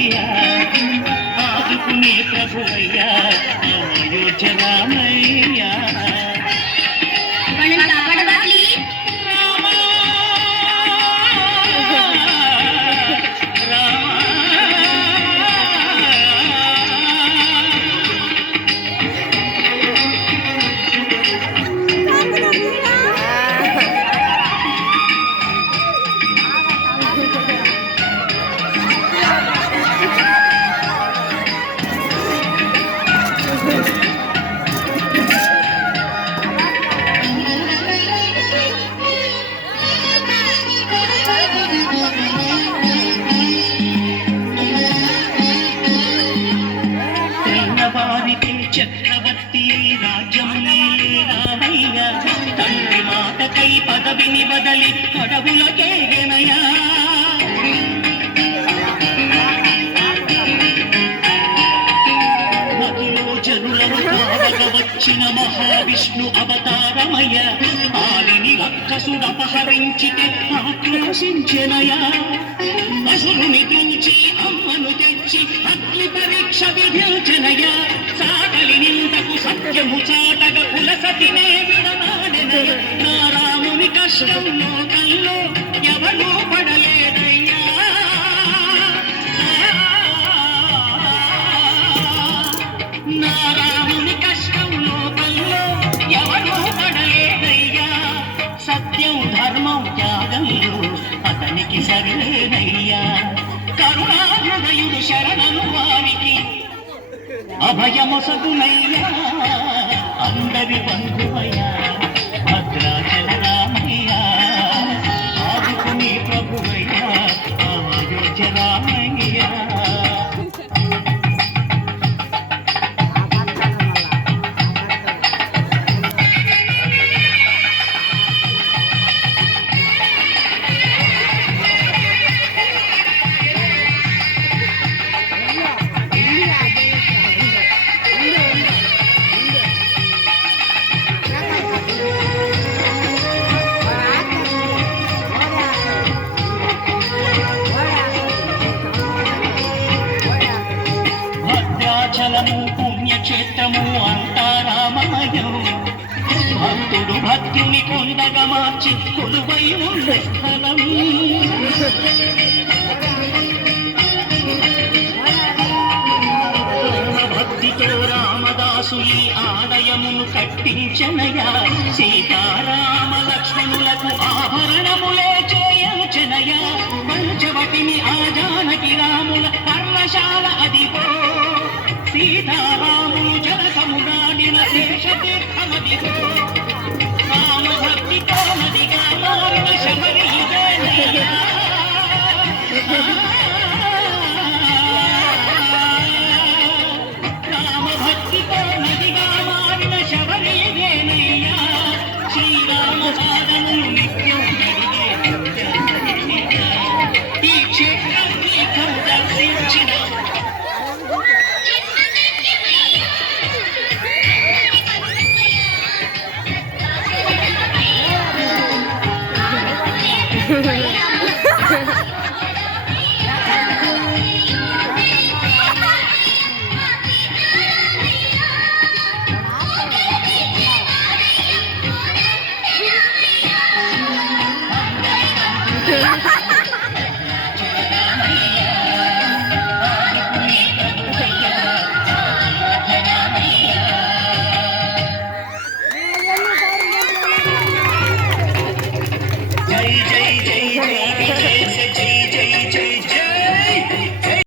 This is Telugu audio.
రామయ్యా ఆదుకునే ప్రభువయ్యా అయోధ్య రామయ్యా చక్రవర్తి రాజ్యమునే రామయ్య తండ్రి మాటకై పదవిని బదలి పదవులకే గనయా మహిళ జనులను కావగ వచ్చిన మహావిష్ణు అవతారమయ్య ఆలిని రక్కసుడపహరించితే ఆక్రోశించెనయా అసురుని తుంచి అమ్మను తెచ్చి అగ్ని పరీక్ష విధించెనయా సాగలి నిందకు సత్యము చాటగ కులసతినే విడనాడెనయ నా రాముని కష్టం లోకంలో ఎవరూ పడలేదయ్యా నా రాముని కష్టం లోకంలో ఎవరూ పడలేదయ్యా సత్యం ధర్మం త్యాగంలో అతనికి సరిలేనయ్యా కరుణాహృదయుడు శరణము వారికి అభయమొసగునయ్యా అందరి బంధువయ్యా భద్రాచల రామయ్యా ఆదుకుని ప్రభువయ్యా అయోధ్య రామయ్యా భద్రాచలము పుణ్యక్షేత్రము అంతా రామమయం భక్తుడు భక్తుని కొండగా మార్చి కొలువై ఉండే స్థలం భక్తితో రామదాసు ఈ ఆలయమును కట్టించనయా సీతారామ లక్ష్మణులకు ఆభరణములే చేయించనయా పంచవటిని ఆ జానకి రాముల పర్ణశాల అదిగో సీతారాములు జలసముదాడిన శేషతీర్థమదిగో రామభక్తితో నదిగా మారిన శబరి ఇదేనయ్యా